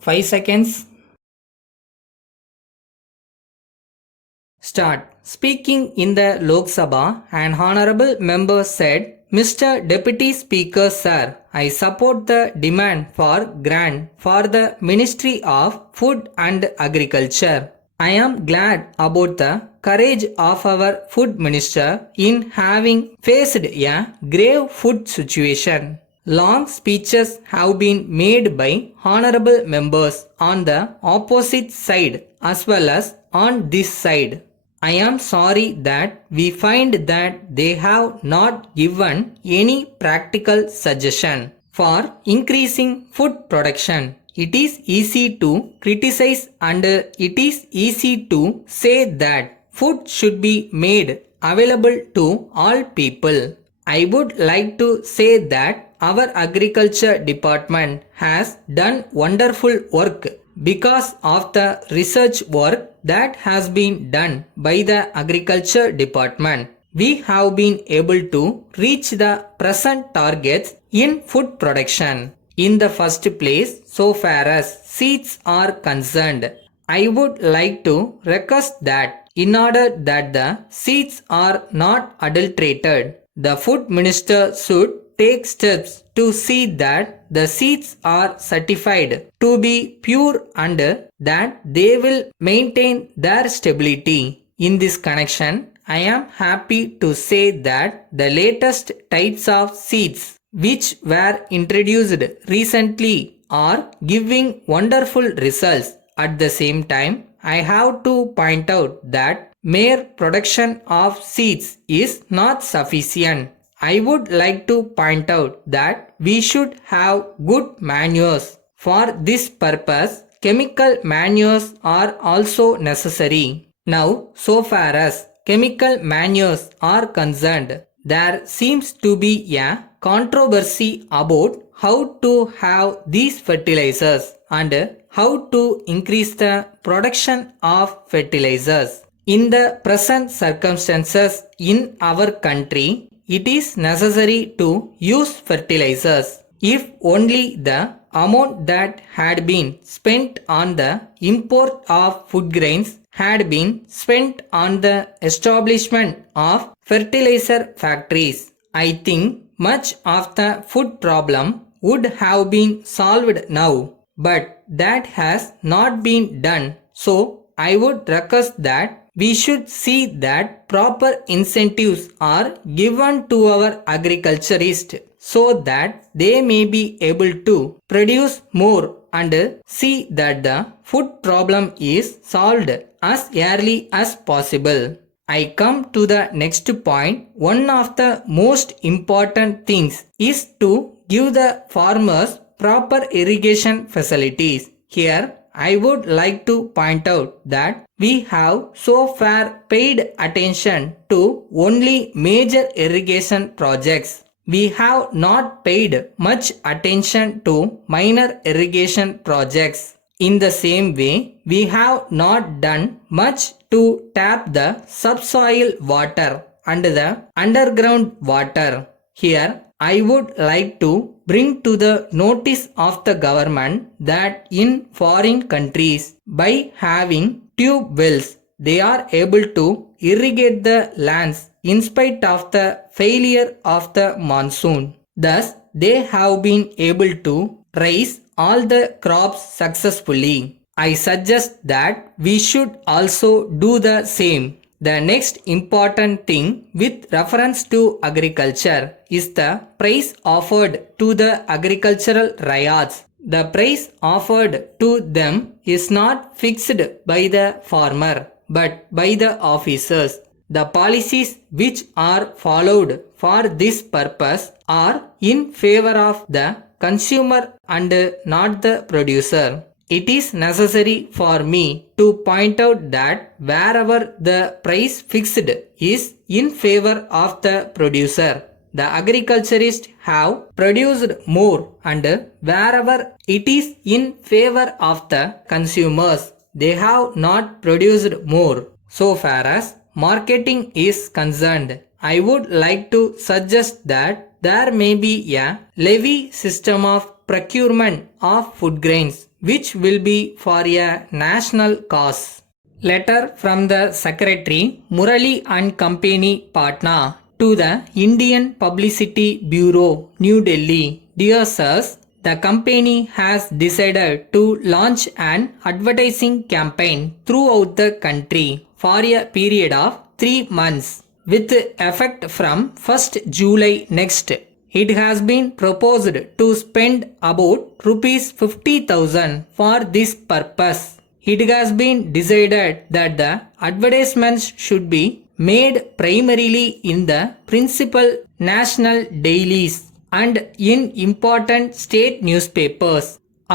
5 seconds. Start. Speaking in the Lok Sabha, an honorable member said, Mr. Deputy Speaker Sir, I support the demand for grant for the Ministry of Food and Agriculture. I am glad about the courage of our Food Minister in having faced a grave food situation. Long speeches have been made by honorable members on the opposite side as well as on this side. I am sorry that we find that they have not given any practical suggestion for increasing food production. It is easy to criticize and it is easy to say that food should be made available to all people. I would like to say that our agriculture department has done wonderful work because of the research work that has been done by the agriculture department. We have been able to reach the present targets in food production. In the first place, so far as seeds are concerned, I would like to request that in order that the seeds are not adulterated, the food minister should take steps to see that the seeds are certified to be pure and that they will maintain their stability. In this connection, I am happy to say that the latest types of seeds which were introduced recently are giving wonderful results. At the same time, I have to point out that mere production of seeds is not sufficient. I would like to point out that we should have good manures. For this purpose, chemical manures are also necessary. Now, so far as chemical manures are concerned, there seems to be a controversy about how to have these fertilizers and how to increase the production of fertilizers. In the present circumstances in our country, it is necessary to use fertilizers. If only the amount that had been spent on the import of food grains had been spent on the establishment of fertilizer factories, I think much of the food problem would have been solved now. But that has not been done. So I would request that we should see that proper incentives are given to our agriculturists so that they may be able to produce more and see that the food problem is solved as early as possible. I come to the next point. One of the most important things is to give the farmers proper irrigation facilities. Here, I would like to point out that we have so far paid attention to only major irrigation projects. We have not paid much attention to minor irrigation projects. In the same way, we have not done much to tap the subsoil water and the underground water. Here, I would like to bring to the notice of the government that in foreign countries, by having tube wells, they are able to irrigate the lands in spite of the failure of the monsoon. Thus, they have been able to raise all the crops successfully. I suggest that we should also do the same. The next important thing with reference to agriculture is the price offered to the agricultural ryots. The price offered to them is not fixed by the farmer but by the officers. The policies which are followed for this purpose are in favor of the consumer and not the producer. It is necessary for me to point out that wherever the price fixed is in favor of the producer, the agriculturists have produced more, and wherever it is in favor of the consumers, they have not produced more. So far as marketing is concerned, I would like to suggest that there may be a levy system of procurement of food grains which will be for a national cause. Letter from the Secretary Murali and Company, Patna, to the Indian Publicity Bureau, New Delhi. Dear sirs, the company has decided to launch an advertising campaign throughout the country for a period of 3 months with effect from 1st July next. It has been proposed to spend about rupees 50,000 for this purpose. It has been decided that the advertisements should be made primarily in the principal national dailies and in important state newspapers.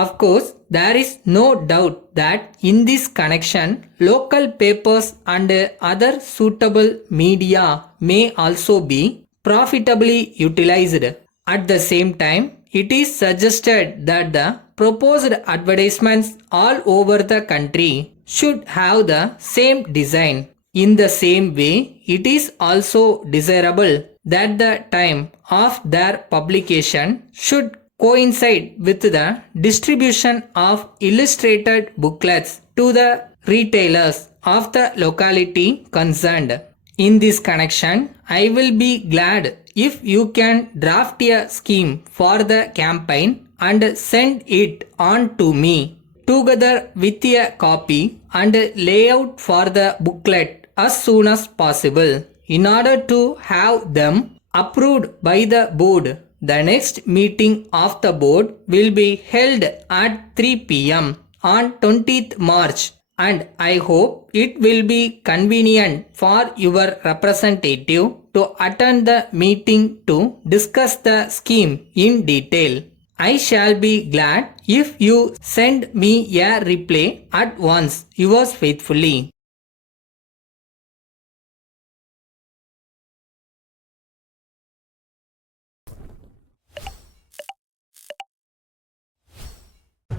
Of course, there is no doubt that in this connection, local papers and other suitable media may also be profitably utilized. At the same time, it is suggested that the proposed advertisements all over the country should have the same design. In the same way, it is also desirable that the time of their publication should coincide with the distribution of illustrated booklets to the retailers of the locality concerned. In this connection, I will be glad if you can draft a scheme for the campaign and send it on to me, together with a copy and layout for the booklet as soon as possible, in order to have them approved by the board. The next meeting of the board will be held at 3 p.m. on 20th March, and I hope it will be convenient for your representative to attend the meeting to discuss the scheme in detail. I shall be glad if you send me a reply at once. Yours faithfully.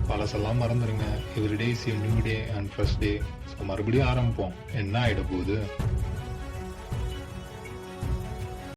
பழசெல்லாம் மறந்துடுங்க. Everyday is new day and first day. So மறுபடியும் ஆரம்பிப்போம். என்ன ஆகிட போகுது?